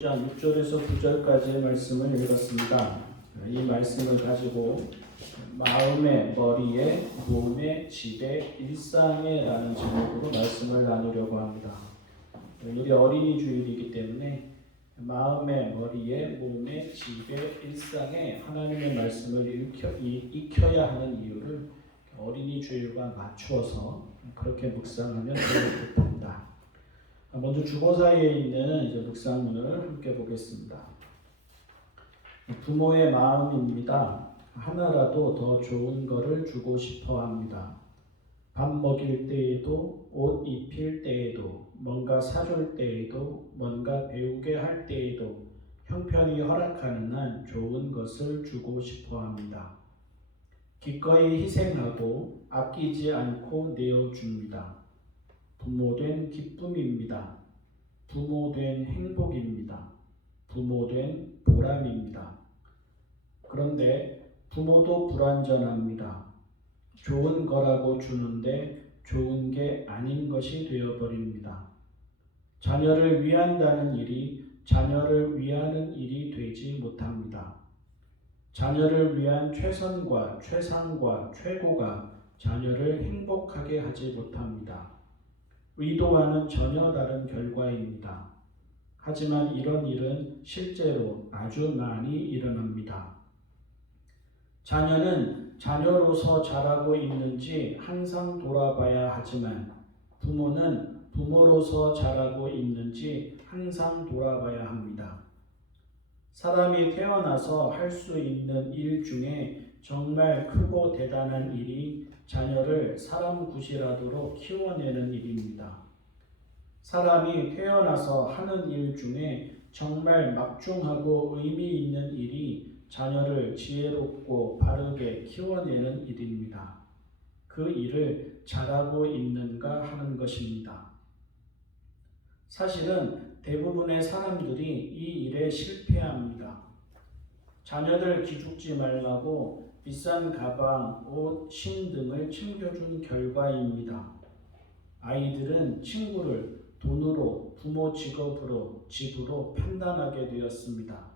6절에서 9절까지의 말씀을 읽었습니다. 이 말씀을 가지고 마음의 머리에, 몸의 집에, 일상에 라는 제목으로 말씀을 나누려고 합니다. 오늘이 어린이 주일이기 때문에 마음의 머리에, 몸의 집에, 일상에 하나님의 말씀을 익혀야 하는 이유를 어린이 주일과 맞추어서 그렇게 묵상하면 좋을 듯합니다. 먼저 주보사에 있는 묵상문을 함께 보겠습니다. 부모의 마음입니다. 하나라도 더 좋은 것을 주고 싶어 합니다. 밥 먹일 때에도, 옷 입힐 때에도, 뭔가 사줄 때에도, 뭔가 배우게 할 때에도 형편이 허락하는 한 좋은 것을 주고 싶어 합니다. 기꺼이 희생하고 아끼지 않고 내어줍니다. 부모된 기쁨입니다. 부모된 행복입니다. 부모된 보람입니다. 그런데 부모도 불완전합니다. 좋은 거라고 주는데 좋은 게 아닌 것이 되어버립니다. 자녀를 위한다는 일이 자녀를 위하는 일이 되지 못합니다. 자녀를 위한 최선과 최상과 최고가 자녀를 행복하게 하지 못합니다. 의도와는 전혀 다른 결과입니다. 하지만 이런 일은 실제로 아주 많이 일어납니다. 자녀는 자녀로서 자라고 있는지 항상 돌아봐야 하지만 부모는 부모로서 자라고 있는지 항상 돌아봐야 합니다. 사람이 태어나서 할 수 있는 일 중에 정말 크고 대단한 일이 자녀를 사람 구실하도록 키워내는 일입니다. 사람이 태어나서 하는 일 중에 정말 막중하고 의미 있는 일이 자녀를 지혜롭고 바르게 키워내는 일입니다. 그 일을 잘하고 있는가 하는 것입니다. 사실은 대부분의 사람들이 이 일에 실패합니다. 자녀들 기죽지 말라고 비싼 가방, 옷, 신 등을 챙겨준 결과입니다. 아이들은 친구를 돈으로, 부모 직업으로, 집으로 판단하게 되었습니다.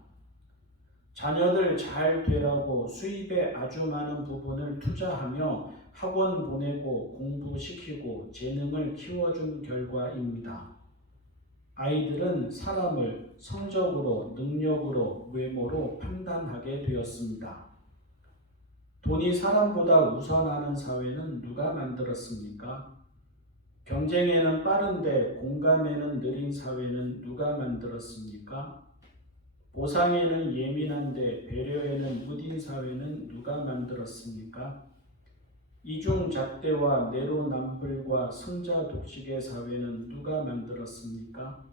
자녀들 잘 되라고 수입의 아주 많은 부분을 투자하며 학원 보내고 공부시키고 재능을 키워준 결과입니다. 아이들은 사람을 성적으로, 능력으로, 외모로 판단하게 되었습니다. 돈이 사람보다 우선하는 사회는 누가 만들었습니까? 경쟁에는 빠른데 공감에는 느린 사회는 누가 만들었습니까? 보상에는 예민한데 배려에는 무딘 사회는 누가 만들었습니까? 이중잣대와 내로남불과 승자독식의 사회는 누가 만들었습니까?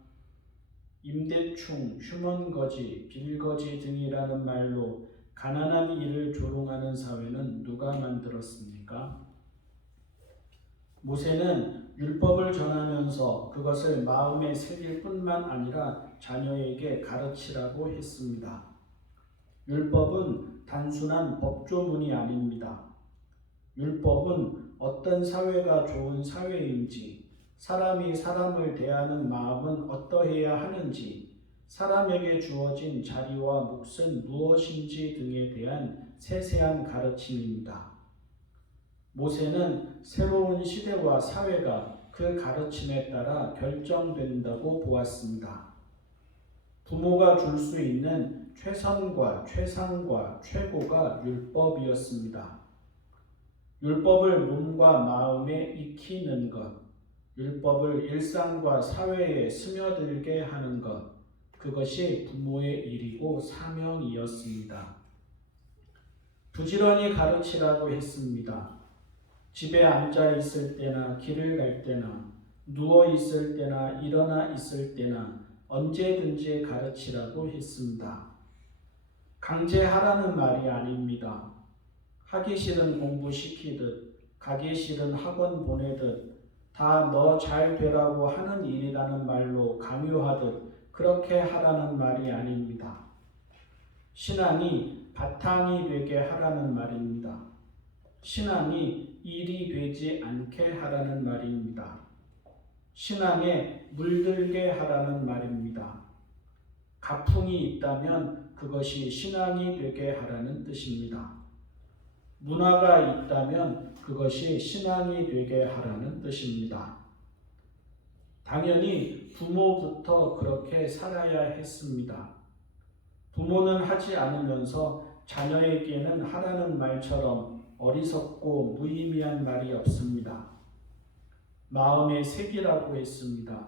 임대충, 휴먼거지, 빌거지 등이라는 말로 가난한 이를 조롱하는 사회는 누가 만들었습니까? 모세는 율법을 전하면서 그것을 마음에 새길 뿐만 아니라 자녀에게 가르치라고 했습니다. 율법은 단순한 법조문이 아닙니다. 율법은 어떤 사회가 좋은 사회인지, 사람이 사람을 대하는 마음은 어떠해야 하는지, 사람에게 주어진 자리와 몫은 무엇인지 등에 대한 세세한 가르침입니다. 모세는 새로운 시대와 사회가 그 가르침에 따라 결정된다고 보았습니다. 부모가 줄 수 있는 최선과 최상과 최고가 율법이었습니다. 율법을 몸과 마음에 익히는 것, 율법을 일상과 사회에 스며들게 하는 것, 그것이 부모의 일이고 사명이었습니다. 부지런히 가르치라고 했습니다. 집에 앉아 있을 때나 길을 갈 때나 누워 있을 때나 일어나 있을 때나 언제든지 가르치라고 했습니다. 강제하라는 말이 아닙니다. 하기 싫은 공부 시키듯 가기 싫은 학원 보내듯 다 너 잘 되라고 하는 일이라는 말로 강요하듯 그렇게 하라는 말이 아닙니다. 신앙이 바탕이 되게 하라는 말입니다. 신앙이 일이 되지 않게 하라는 말입니다. 신앙에 물들게 하라는 말입니다. 가풍이 있다면 그것이 신앙이 되게 하라는 뜻입니다. 문화가 있다면 그것이 신앙이 되게 하라는 뜻입니다. 당연히 부모부터 그렇게 살아야 했습니다. 부모는 하지 않으면서 자녀에게는 하라는 말처럼 어리석고 무의미한 말이 없습니다. 마음에 새기라고 했습니다.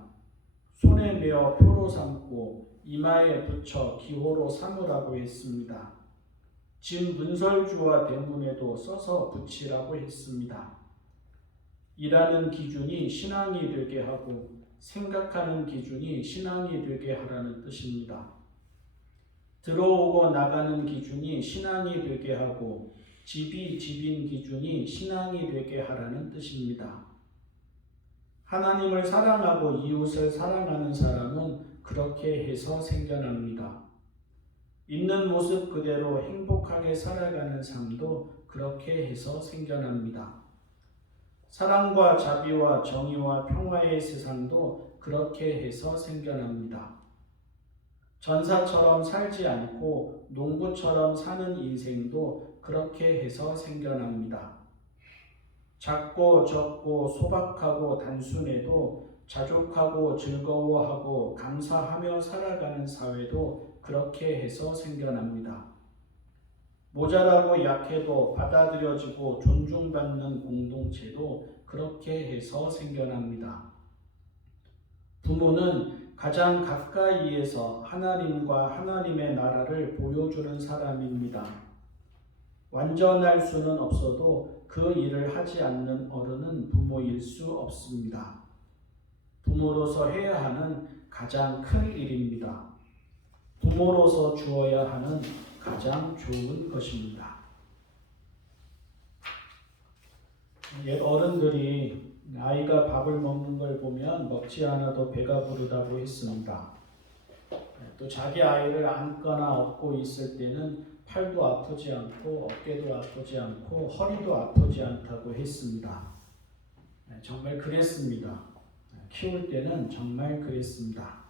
손에 메어 표로 삼고 이마에 붙여 기호로 삼으라고 했습니다. 집 문설주와 대문에도 써서 붙이라고 했습니다. 일하는 기준이 신앙이 되게 하고 생각하는 기준이 신앙이 되게 하라는 뜻입니다. 들어오고 나가는 기준이 신앙이 되게 하고 집이 집인 기준이 신앙이 되게 하라는 뜻입니다. 하나님을 사랑하고 이웃을 사랑하는 사람은 그렇게 해서 생겨납니다. 있는 모습 그대로 행복하게 살아가는 삶도 그렇게 해서 생겨납니다. 사랑과 자비와 정의와 평화의 세상도 그렇게 해서 생겨납니다. 전사처럼 살지 않고 농부처럼 사는 인생도 그렇게 해서 생겨납니다. 작고 적고 소박하고 단순해도 자족하고 즐거워하고 감사하며 살아가는 사회도 그렇게 해서 생겨납니다. 모자라고 약해도 받아들여지고 존중받는 공동체도 그렇게 해서 생겨납니다. 부모는 가장 가까이에서 하나님과 하나님의 나라를 보여주는 사람입니다. 완전할 수는 없어도 그 일을 하지 않는 어른은 부모일 수 없습니다. 부모로서 해야 하는 가장 큰 일입니다. 부모로서 주어야 하는 가장 좋은 것입니다. 옛 어른들이 아이가 밥을 먹는 걸 보면 먹지 않아도 배가 부르다고 했습니다. 또 자기 아이를 안거나 업고 있을 때는 팔도 아프지 않고 어깨도 아프지 않고 허리도 아프지 않다고 했습니다. 정말 그랬습니다. 키울 때는 정말 그랬습니다.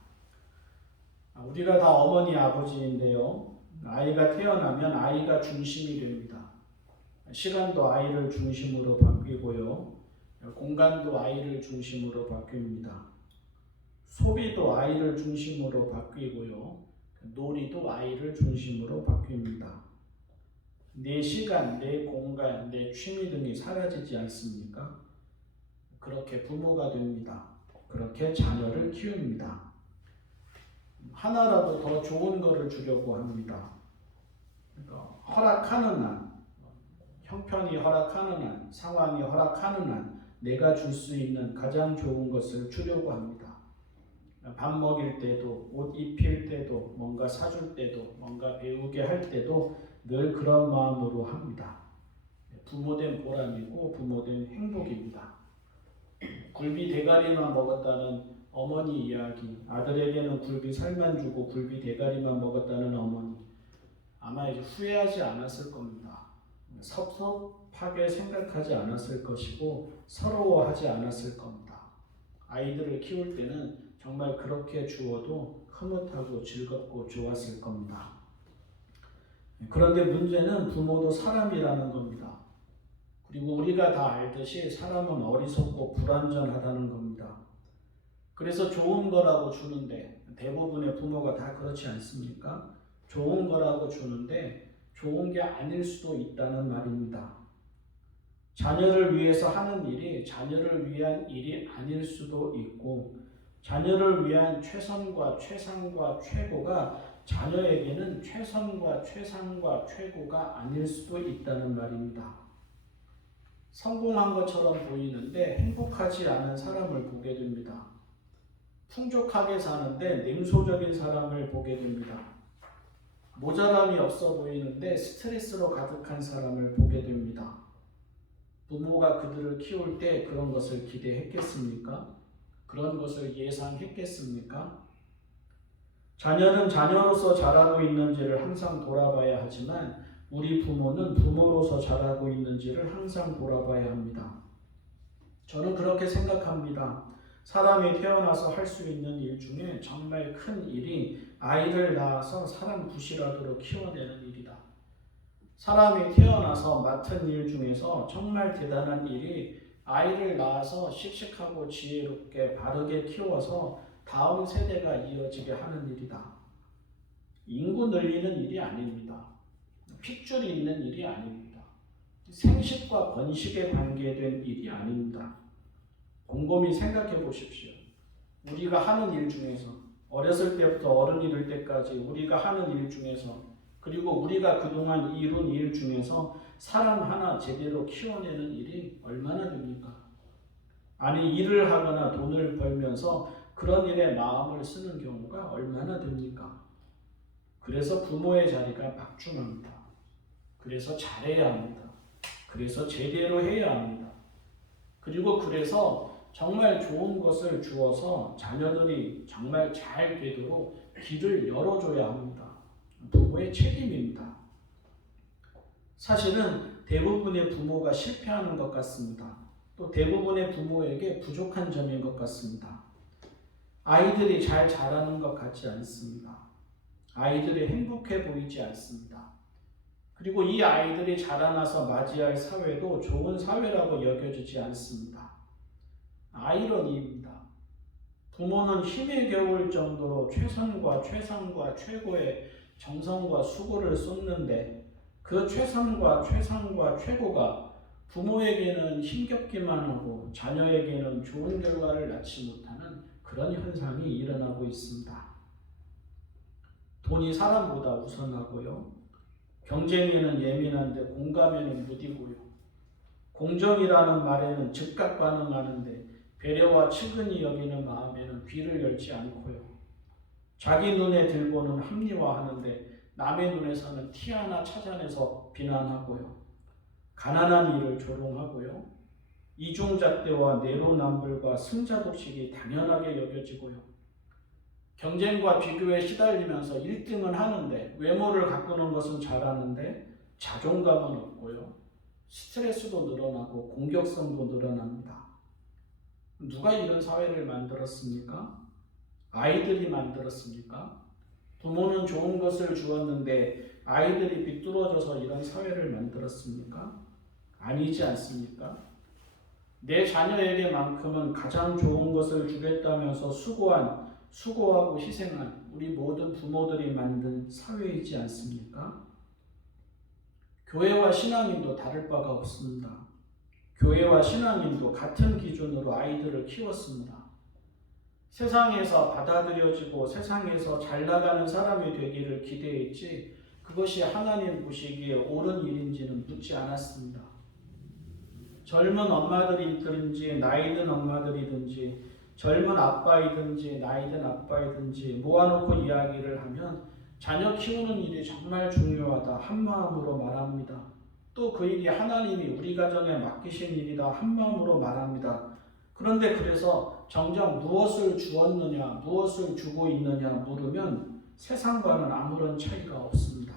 우리가 다 어머니 아버지인데요. 아이가 태어나면 아이가 중심이 됩니다. 시간도 아이를 중심으로 바뀌고요. 공간도 아이를 중심으로 바뀝니다. 소비도 아이를 중심으로 바뀌고요. 놀이도 아이를 중심으로 바뀝니다. 내 시간, 내 공간, 내 취미 등이 사라지지 않습니까? 그렇게 부모가 됩니다. 그렇게 자녀를 키웁니다. 하나라도 더 좋은 것을 주려고 합니다. 그러니까 허락하는 한, 형편이 허락하는 한, 상황이 허락하는 한 내가 줄 수 있는 가장 좋은 것을 주려고 합니다. 밥 먹일 때도, 옷 입힐 때도, 뭔가 사줄 때도, 뭔가 배우게 할 때도 늘 그런 마음으로 합니다. 부모된 보람이고 부모된 행복입니다. 굴비 대가리만 먹었다는 어머니 이야기, 아들에게는 굴비 살만 주고 굴비 대가리만 먹었다는 어머니, 아마 이제 후회하지 않았을 겁니다. 섭섭하게 생각하지 않았을 것이고 서러워하지 않았을 겁니다. 아이들을 키울 때는 정말 그렇게 주어도 흐뭇하고 즐겁고 좋았을 겁니다. 그런데 문제는 부모도 사람이라는 겁니다. 그리고 우리가 다 알듯이 사람은 어리석고 불완전하다는 겁니다. 그래서 좋은 거라고 주는데, 대부분의 부모가 다 그렇지 않습니까? 좋은 거라고 주는데 좋은 게 아닐 수도 있다는 말입니다. 자녀를 위해서 하는 일이 자녀를 위한 일이 아닐 수도 있고, 자녀를 위한 최선과 최상과 최고가 자녀에게는 최선과 최상과 최고가 아닐 수도 있다는 말입니다. 성공한 것처럼 보이는데 행복하지 않은 사람을 보게 됩니다. 풍족하게 사는데 냉소적인 사람을 보게 됩니다. 모자람이 없어 보이는데 스트레스로 가득한 사람을 보게 됩니다. 부모가 그들을 키울 때 그런 것을 기대했겠습니까? 그런 것을 예상했겠습니까? 자녀는 자녀로서 자라고 있는지를 항상 돌아봐야 하지만 우리 부모는 부모로서 자라고 있는지를 항상 돌아봐야 합니다. 저는 그렇게 생각합니다. 사람이 태어나서 할 수 있는 일 중에 정말 큰 일이 아이를 낳아서 사람 부실하도록 키워내는 일이다. 사람이 태어나서 맡은 일 중에서 정말 대단한 일이 아이를 낳아서 씩씩하고 지혜롭게 바르게 키워서 다음 세대가 이어지게 하는 일이다. 인구 늘리는 일이 아닙니다. 핏줄이 있는 일이 아닙니다. 생식과 번식에 관계된 일이 아닙니다. 곰곰이 생각해 보십시오. 우리가 하는 일 중에서 어렸을 때부터 어른이 될 때까지 우리가 하는 일 중에서 그리고 우리가 그동안 이룬 일 중에서 사람 하나 제대로 키워내는 일이 얼마나 됩니까? 아니 일을 하거나 돈을 벌면서 그런 일에 마음을 쓰는 경우가 얼마나 됩니까? 그래서 부모의 자리가 막중합니다. 그래서 잘해야 합니다. 그래서 제대로 해야 합니다. 그리고 그래서 정말 좋은 것을 주어서 자녀들이 정말 잘 되도록 길을 열어줘야 합니다. 부모의 책임입니다. 사실은 대부분의 부모가 실패하는 것 같습니다. 또 대부분의 부모에게 부족한 점인 것 같습니다. 아이들이 잘 자라는 것 같지 않습니다. 아이들이 행복해 보이지 않습니다. 그리고 이 아이들이 자라나서 맞이할 사회도 좋은 사회라고 여겨지지 않습니다. 아이러니입니다. 부모는 힘에 겨울 정도로 최선과 최상과 최고의 정성과 수고를 쏟는데 그 최선과 최상과 최고가 부모에게는 힘겹기만 하고 자녀에게는 좋은 결과를 낳지 못하는 그런 현상이 일어나고 있습니다. 돈이 사람보다 우선하고요. 경쟁에는 예민한데 공감에는 무디고요. 공정이라는 말에는 즉각 반응하는데 배려와 측은히 여기는 마음에는 귀를 열지 않고요. 자기 눈에 들고는 합리화하는데 남의 눈에서는 티 하나 찾아내서 비난하고요. 가난한 이를 조롱하고요. 이중잣대와 내로남불과 승자독식이 당연하게 여겨지고요. 경쟁과 비교에 시달리면서 1등은 하는데 외모를 가꾸는 것은 잘하는데 자존감은 없고요. 스트레스도 늘어나고 공격성도 늘어납니다. 누가 이런 사회를 만들었습니까? 아이들이 만들었습니까? 부모는 좋은 것을 주었는데 아이들이 비뚤어져서 이런 사회를 만들었습니까? 아니지 않습니까? 내 자녀에게만큼은 가장 좋은 것을 주겠다면서 수고하고 희생한 우리 모든 부모들이 만든 사회이지 않습니까? 교회와 신앙인도 다를 바가 없습니다. 교회와 신앙인도 같은 기준으로 아이들을 키웠습니다. 세상에서 받아들여지고 세상에서 잘 나가는 사람이 되기를 기대했지 그것이 하나님 보시기에 옳은 일인지는 묻지 않았습니다. 젊은 엄마들이든지 나이든 엄마들이든지 젊은 아빠이든지 나이든 아빠이든지 모아놓고 이야기를 하면 자녀 키우는 일이 정말 중요하다 한마음으로 말합니다. 또 그 일이 하나님이 우리 가정에 맡기신 일이다 한마음으로 말합니다. 그런데 그래서 정작 무엇을 주었느냐 무엇을 주고 있느냐 물으면 세상과는 아무런 차이가 없습니다.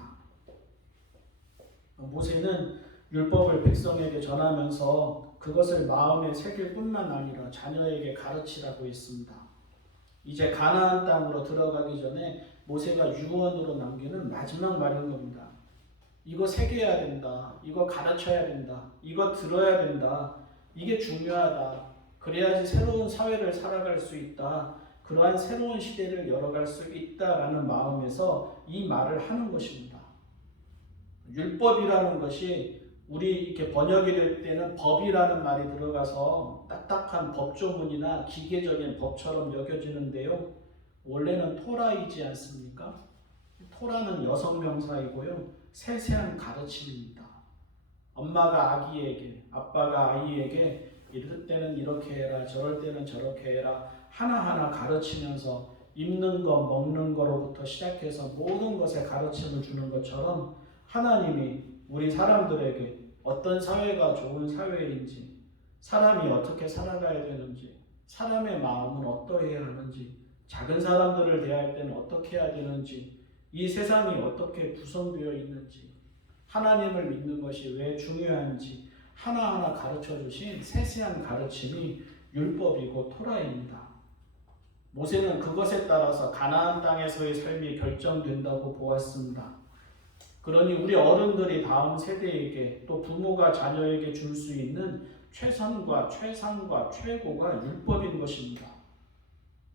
모세는 율법을 백성에게 전하면서 그것을 마음에 새길 뿐만 아니라 자녀에게 가르치라고 했습니다. 이제 가나안 땅으로 들어가기 전에 모세가 유언으로 남기는 마지막 말인 겁니다. 이거 새겨야 된다. 이거 가르쳐야 된다. 이거 들어야 된다. 이게 중요하다. 그래야지 새로운 사회를 살아갈 수 있다. 그러한 새로운 시대를 열어갈 수 있다라는 마음에서 이 말을 하는 것입니다. 율법이라는 것이 우리 이렇게 번역이 될 때는 법이라는 말이 들어가서 딱딱한 법조문이나 기계적인 법처럼 여겨지는데요. 원래는 토라이지 않습니까? 토라는 여성 명사이고요. 세세한 가르침입니다. 엄마가 아기에게, 아빠가 아이에게 이럴 때는 이렇게 해라, 저럴 때는 저렇게 해라 하나하나 가르치면서 입는 것, 먹는 거로부터 시작해서 모든 것에 가르침을 주는 것처럼 하나님이 우리 사람들에게 어떤 사회가 좋은 사회인지, 사람이 어떻게 살아가야 되는지, 사람의 마음은 어떠해야 하는지, 작은 사람들을 대할 때는 어떻게 해야 되는지, 이 세상이 어떻게 구성되어 있는지, 하나님을 믿는 것이 왜 중요한지 하나하나 가르쳐 주신 세세한 가르침이 율법이고 토라입니다. 모세는 그것에 따라서 가나안 땅에서의 삶이 결정된다고 보았습니다. 그러니 우리 어른들이 다음 세대에게 또 부모가 자녀에게 줄 수 있는 최선과 최상과 최고가 율법인 것입니다.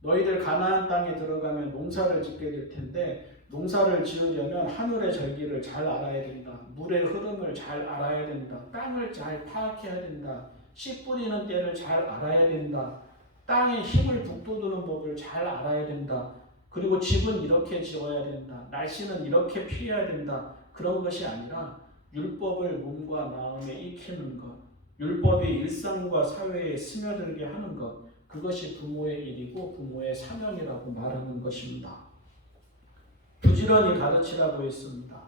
너희들 가나안 땅에 들어가면 농사를 짓게 될 텐데 농사를 지으려면 하늘의 절기를 잘 알아야 된다. 물의 흐름을 잘 알아야 된다. 땅을 잘 파악해야 된다. 씨 뿌리는 때를 잘 알아야 된다. 땅에 힘을 북돋우는 법을 잘 알아야 된다. 그리고 집은 이렇게 지어야 된다. 날씨는 이렇게 피해야 된다. 그런 것이 아니라 율법을 몸과 마음에 익히는 것, 율법이 일상과 사회에 스며들게 하는 것, 그것이 부모의 일이고 부모의 사명이라고 말하는 것입니다. 부지런히 가르치라고 했습니다.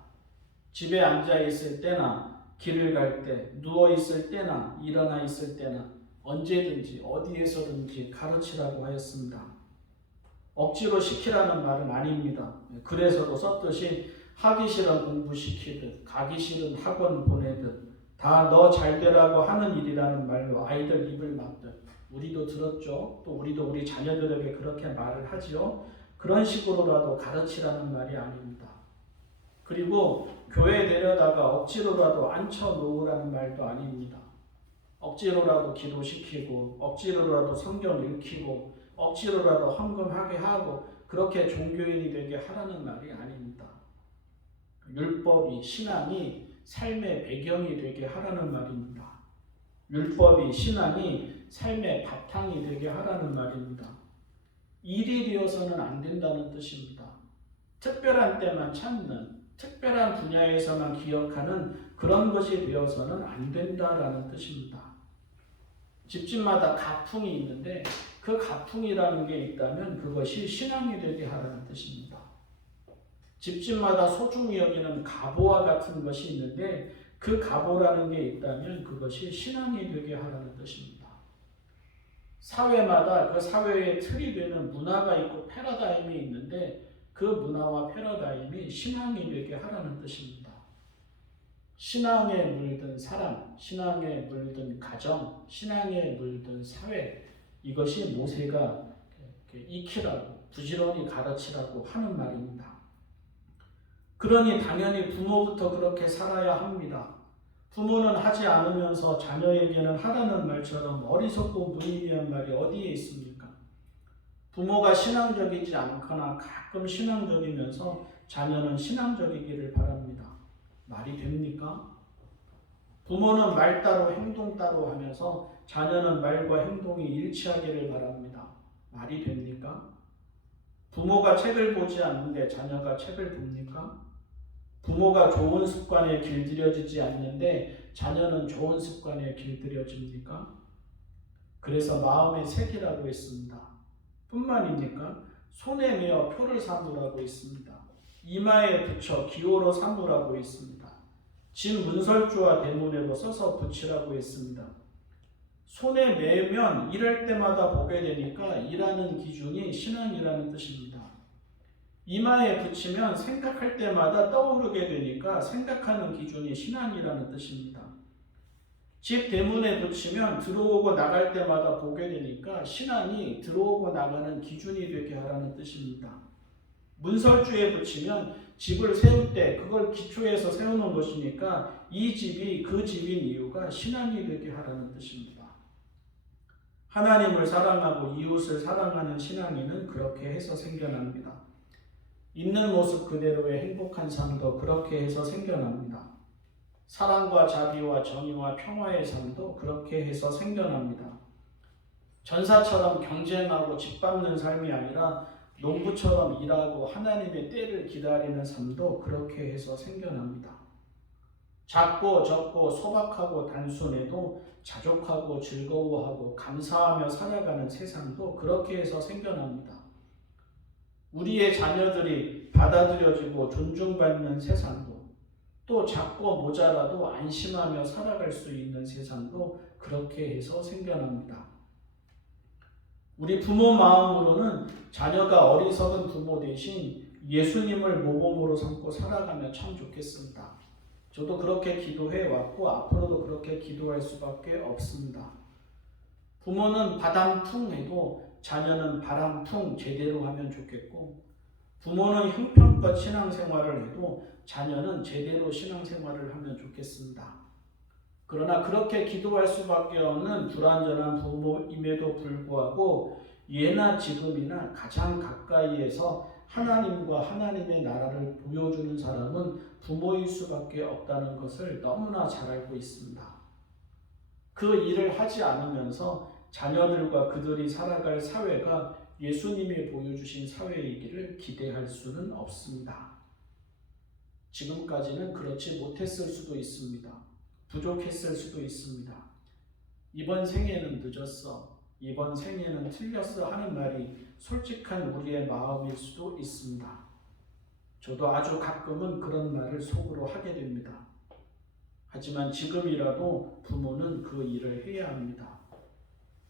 집에 앉아 있을 때나 길을 갈 때, 누워 있을 때나 일어나 있을 때나 언제든지 어디에서든지 가르치라고 하였습니다. 억지로 시키라는 말은 아닙니다. 그래서도 썼듯이 하기 싫은 공부시키듯 가기 싫은 학원 보내듯 다 너 잘되라고 하는 일이라는 말로 아이들 입을 막듯 우리도 들었죠. 또 우리도 우리 자녀들에게 그렇게 말을 하지요. 그런 식으로라도 가르치라는 말이 아닙니다. 그리고 교회에 데려다가 억지로라도 앉혀놓으라는 말도 아닙니다. 억지로라도 기도시키고 억지로라도 성경 읽히고 억지로라도 헌금하게 하고 그렇게 종교인이 되게 하라는 말이 아닙니다. 율법이 신앙이 삶의 배경이 되게 하라는 말입니다. 율법이 신앙이 삶의 바탕이 되게 하라는 말입니다. 일이 되어서는 안 된다는 뜻입니다. 특별한 때만 찾는, 특별한 분야에서만 기억하는 그런 것이 되어서는 안 된다라는 뜻입니다. 집집마다 가풍이 있는데 그 가풍이라는 게 있다면 그것이 신앙이 되게 하라는 뜻입니다. 집집마다 소중히 여기는 가보와 같은 것이 있는데 그 가보라는 게 있다면 그것이 신앙이 되게 하라는 뜻입니다. 사회마다 그 사회의 틀이 되는 문화가 있고 패러다임이 있는데 그 문화와 패러다임이 신앙이 되게 하라는 뜻입니다. 신앙에 물든 사람, 신앙에 물든 가정, 신앙에 물든 사회, 이것이 모세가 익히라고 부지런히 가르치라고 하는 말입니다. 그러니 당연히 부모부터 그렇게 살아야 합니다. 부모는 하지 않으면서 자녀에게는 하라는 말처럼 어리석고 무의미한 말이 어디에 있습니까? 부모가 신앙적이지 않거나 가끔 신앙적이면서 자녀는 신앙적이기를 바랍니다. 말이 됩니까? 부모는 말 따로 행동 따로 하면서 자녀는 말과 행동이 일치하기를 바랍니다. 말이 됩니까? 부모가 책을 보지 않는데 자녀가 책을 봅니까? 부모가 좋은 습관에 길들여지지 않는데 자녀는 좋은 습관에 길들여집니까? 그래서 마음에 새기라고 했습니다. 뿐만입니까? 손에 메어 표를 삼으라고 했습니다. 이마에 붙여 기호로 삼으라고 했습니다. 진 문설주와 대문에도 써서 붙이라고 했습니다. 손에 매면 일할 때마다 보게 되니까 일하는 기준이 신앙이라는 뜻입니다. 이마에 붙이면 생각할 때마다 떠오르게 되니까 생각하는 기준이 신앙이라는 뜻입니다. 집 대문에 붙이면 들어오고 나갈 때마다 보게 되니까 신앙이 들어오고 나가는 기준이 되게 하라는 뜻입니다. 문설주에 붙이면 집을 세울 때 그걸 기초해서 세우는 것이니까 이 집이 그 집인 이유가 신앙이 되게 하라는 뜻입니다. 하나님을 사랑하고 이웃을 사랑하는 신앙인은 그렇게 해서 생겨납니다. 있는 모습 그대로의 행복한 삶도 그렇게 해서 생겨납니다. 사랑과 자비와 정의와 평화의 삶도 그렇게 해서 생겨납니다. 전사처럼 경쟁하고 짓밟는 삶이 아니라 농부처럼 일하고 하나님의 때를 기다리는 삶도 그렇게 해서 생겨납니다. 작고 적고 소박하고 단순해도 자족하고 즐거워하고 감사하며 살아가는 세상도 그렇게 해서 생겨납니다. 우리의 자녀들이 받아들여지고 존중받는 세상도 또 작고 모자라도 안심하며 살아갈 수 있는 세상도 그렇게 해서 생겨납니다. 우리 부모 마음으로는 자녀가 어리석은 부모 대신 예수님을 모범으로 삼고 살아가면 참 좋겠습니다. 저도 그렇게 기도해 왔고 앞으로도 그렇게 기도할 수밖에 없습니다. 부모는 바람풍 해도 자녀는 바람풍 제대로 하면 좋겠고, 부모는 형편껏 신앙생활을 해도 자녀는 제대로 신앙생활을 하면 좋겠습니다. 그러나 그렇게 기도할 수밖에 없는 불완전한 부모임에도 불구하고 예나 지금이나 가장 가까이에서 하나님과 하나님의 나라를 보여주는 사람은 부모일 수밖에 없다는 것을 너무나 잘 알고 있습니다. 그 일을 하지 않으면서 자녀들과 그들이 살아갈 사회가 예수님이 보여주신 사회이기를 기대할 수는 없습니다. 지금까지는 그렇지 못했을 수도 있습니다. 부족했을 수도 있습니다. 이번 생에는 늦었어, 이번 생에는 틀렸어 하는 말이 솔직한 우리의 마음일 수도 있습니다. 저도 아주 가끔은 그런 말을 속으로 하게 됩니다. 하지만 지금이라도 부모는 그 일을 해야 합니다.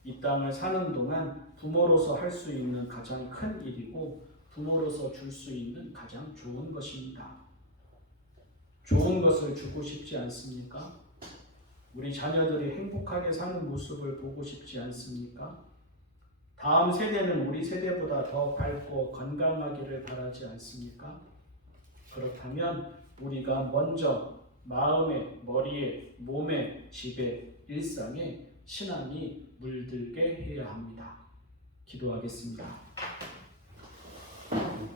이 땅을 사는 동안 부모로서 할 수 있는 가장 큰 일이고 부모로서 줄 수 있는 가장 좋은 것입니다. 좋은 것을 주고 싶지 않습니까? 우리 자녀들이 행복하게 사는 모습을 보고 싶지 않습니까? 다음 세대는 우리 세대보다 더 밝고 건강하기를 바라지 않습니까? 그렇다면 우리가 먼저 마음에, 머리에, 몸에, 집에, 일상에 신앙이 물들게 해야 합니다. 기도하겠습니다.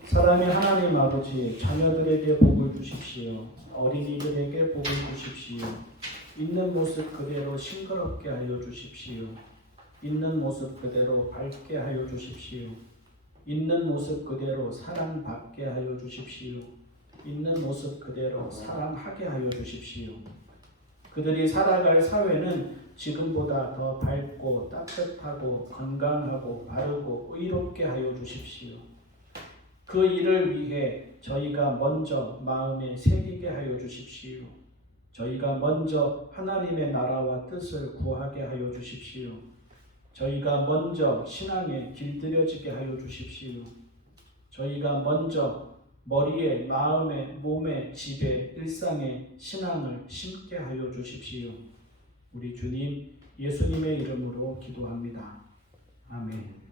사랑의 하나님 아버지, 자녀들에게 복을 주십시오. 어린이들에게 복을 주십시오. 있는 모습 그대로 싱그럽게 하여 주십시오. 있는 모습 그대로 밝게 하여 주십시오. 있는 모습 그대로 사랑받게 하여 주십시오. 있는 모습 그대로 사랑하게 하여 주십시오. 그들이 살아갈 사회는 지금보다 더 밝고 따뜻하고 건강하고 바르고 의롭게 하여 주십시오. 그 일을 위해 저희가 먼저 마음에 새기게 하여 주십시오. 저희가 먼저 하나님의 나라와 뜻을 구하게 하여 주십시오. 저희가 먼저 신앙에 길들여지게 하여 주십시오. 저희가 먼저 머리에, 마음에, 몸에, 집에, 일상에 신앙을 심게 하여 주십시오. 우리 주님 예수님의 이름으로 기도합니다. 아멘.